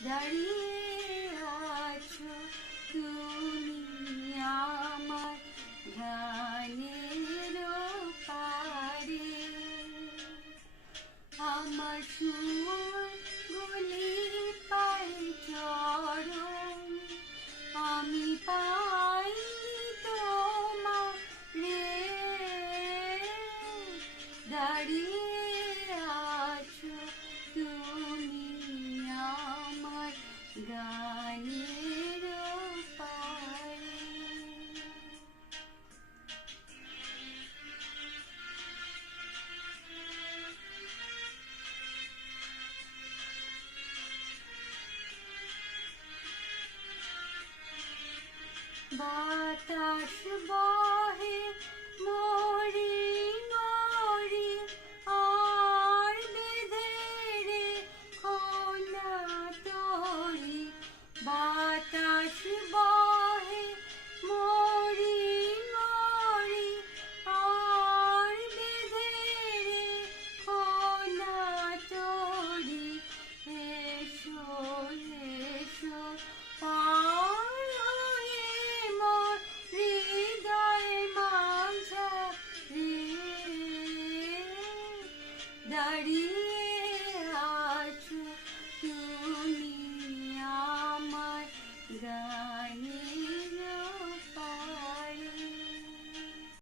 দাঁড়িয়ে আছো তুমি আমার গানের পারে, আমার সুর গুলি পাই চরণ, আমি পাই তোমার রে। দাঁড়িয়ে আছো তুমি আমার গানের পারে। বাতাস